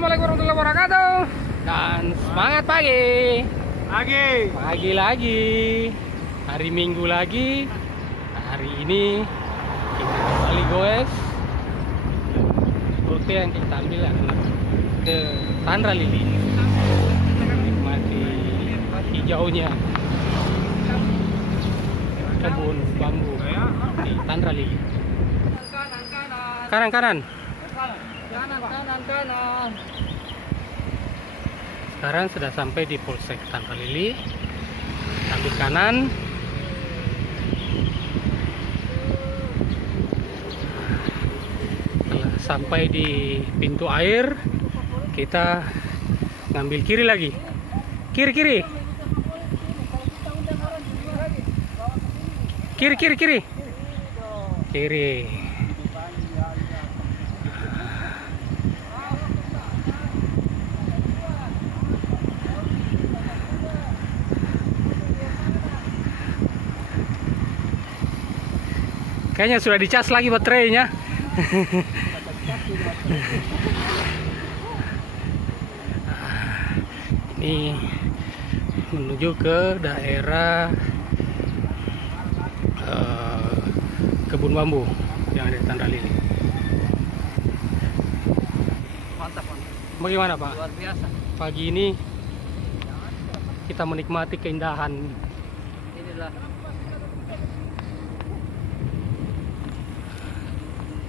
Assalamualaikum warahmatullahi wabarakatuh. Dan semangat pagi lagi, hari Minggu lagi. Hari ini kita kembali goes. Rute yang kita ambil adalah ke Tandra Lili. Nikmati hijaunya kebun bambu di Tandra Lili. Kanan. Sekarang sudah sampai di Polsek Tandra Lili. Ambil kanan. Setelah sampai di pintu air, kita ngambil kiri lagi. Kiri. Kayaknya sudah dicas lagi baterainya. Ini menuju ke daerah kebun bambu yang ada di Tandra Lili. Mantap. Bagaimana Pak? Luar biasa. Pagi ini kita menikmati keindahan. Inilah.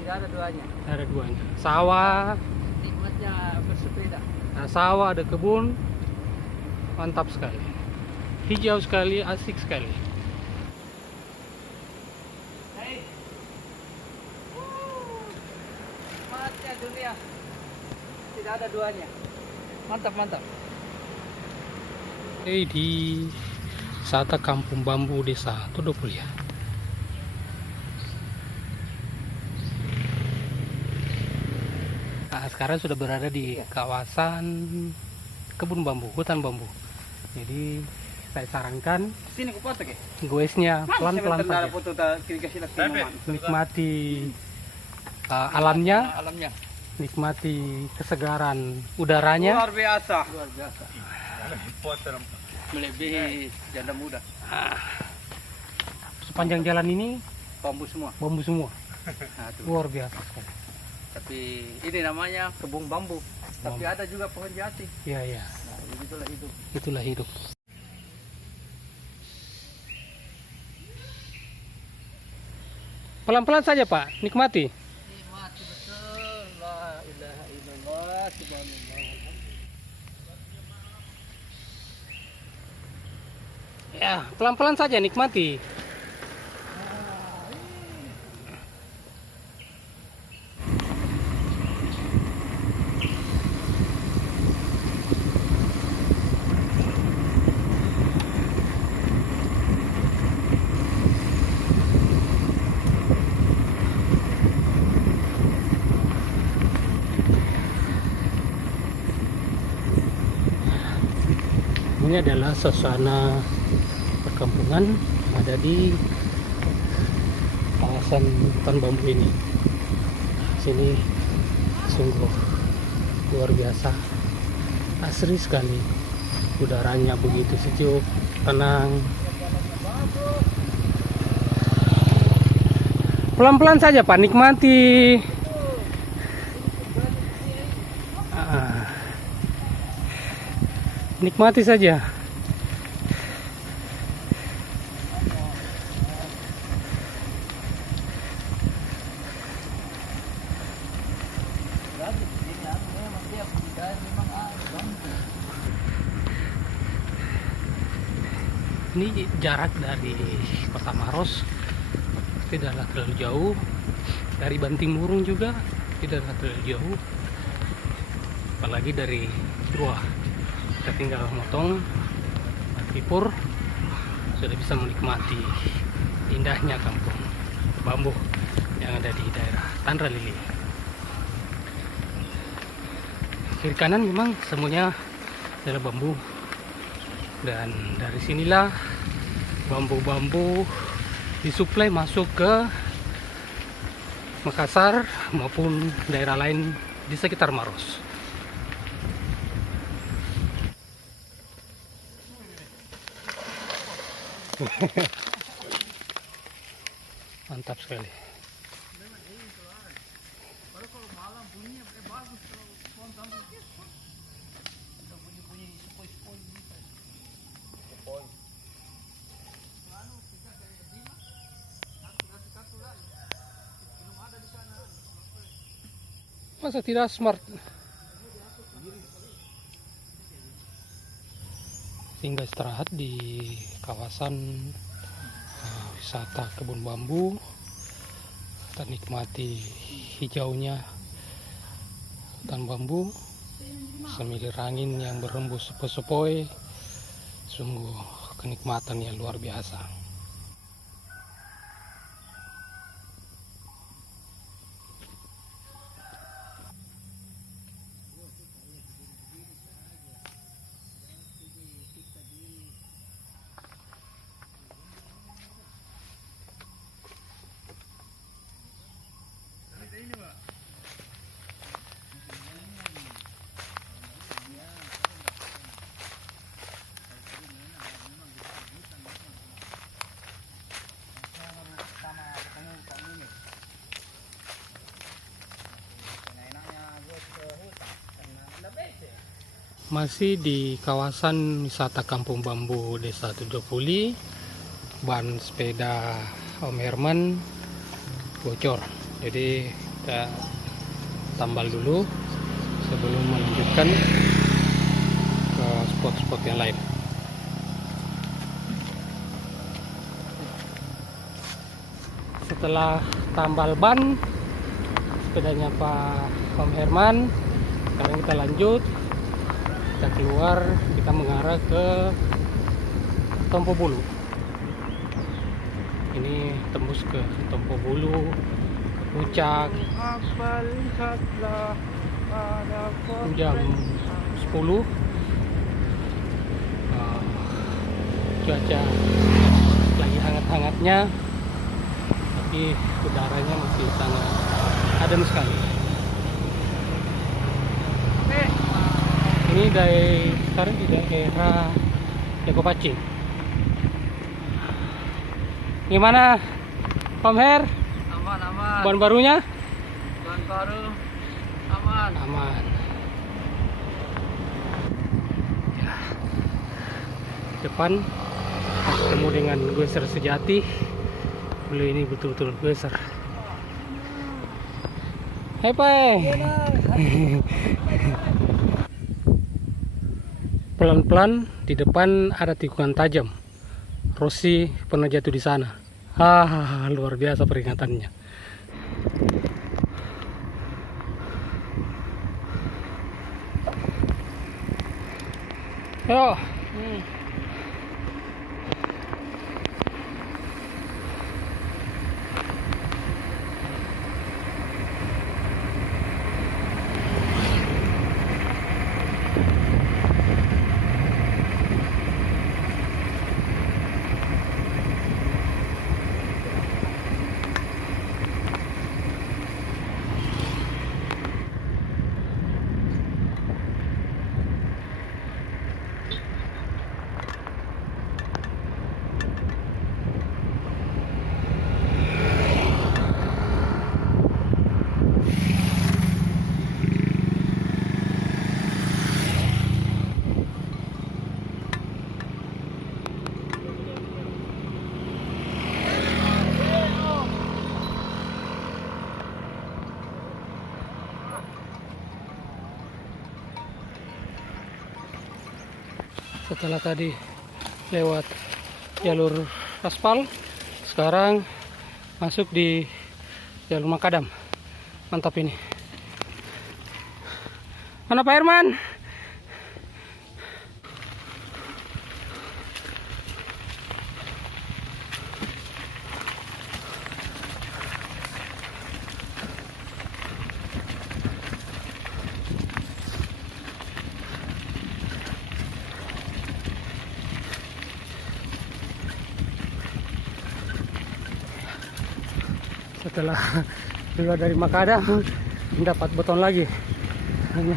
Tidak ada duanya. Ada duanya. Sawah, Nikmatnya bersepeda. nah, sawah ada kebun, mantap sekali. Hijau sekali, asik sekali. Hei. Nikmatnya dunia. Tidak ada duanya. Mantap. Di wisata Kampung Bambu Desa Todopulia. Nah, sekarang sudah berada di kawasan kebun bambu, hutan bambu. Jadi saya sarankan Sini ku foto ke. goesnya pelan-pelan saja. Foto tak kiri kasih lagi. Nikmati alamnya, nikmati kesegaran udaranya. Luar biasa. Melebihi janda muda. Sepanjang jalan ini Bambu semua. bambu semua, Nah, tuh. luar biasa sekali. Tapi ini namanya kebun bambu. Tapi ada juga pohon jati. Iya. Nah, itulah hidup. Itulah hidup. Pelan-pelan saja Pak, nikmati. Nikmati betul. La ilaha illallah. Subhanallah. Ya, pelan-pelan saja nikmati. Ini adalah suasana perkampungan yang ada di kawasan hutan bambu ini. Sini sungguh luar biasa, asri sekali. Udaranya begitu sejuk, tenang. Pelan-pelan saja Pak, nikmati. Nikmati saja. Ini jarak dari Kota Maros tidaklah terlalu jauh, dari Banting Murung juga tidaklah terlalu jauh, apalagi dari Purwa. Kita tinggal motong Pipur, sudah bisa menikmati indahnya kampung bambu yang ada di daerah Tandra Lili. Kiri kanan memang semuanya adalah bambu, dan dari sinilah bambu-bambu disuplai masuk ke Makassar maupun daerah lain di sekitar Maros. Mantap sekali. Baru kalau malam bunyinya bagus kalau pohon bambu. Bunyi-bunyi sepoi-sepoi gitu. Sepoi. Lalu kita kayak Bima. Satu lagi. Belum ada di sana. Masa tidak smart? Hingga istirahat di kawasan wisata kebun bambu. Kita nikmati hijaunya hutan bambu, semilir angin yang berembus sepoi-sepoi. Sungguh kenikmatan yang luar biasa. Masih di kawasan wisata Kampung Bambu Desa Tudopuli, ban sepeda Om Herman bocor. Jadi kita tambal dulu sebelum melanjutkan ke spot-spot yang lain. Setelah tambal ban sepedanya Pak Om Herman, sekarang kita lanjut. Kita keluar, kita mengarah ke Tompo Bulu. Ini tembus ke Tompo Bulu, ke Puncak. Jam 10. Cuaca lagi hangat-hangatnya, tapi udaranya masih sangat adem sekali. Ini sekarang di daerah Jago Pacing. Gimana, Om Her? Aman, aman. Ban barunya? Ban baru aman. Aman. Ya. Depan ketemu dengan Gweser sejati. Beliau ini betul-betul Gweser. Hai Pai. Pelan-pelan di depan ada tikungan tajam. Rossi pernah jatuh di sana. Luar biasa peringatannya. Ayo. Setelah tadi lewat jalur aspal, sekarang masuk di jalur makadam. Mantap ini. Mana Pak Herman? Setelah keluar dari makadam, mendapat beton lagi. Hanya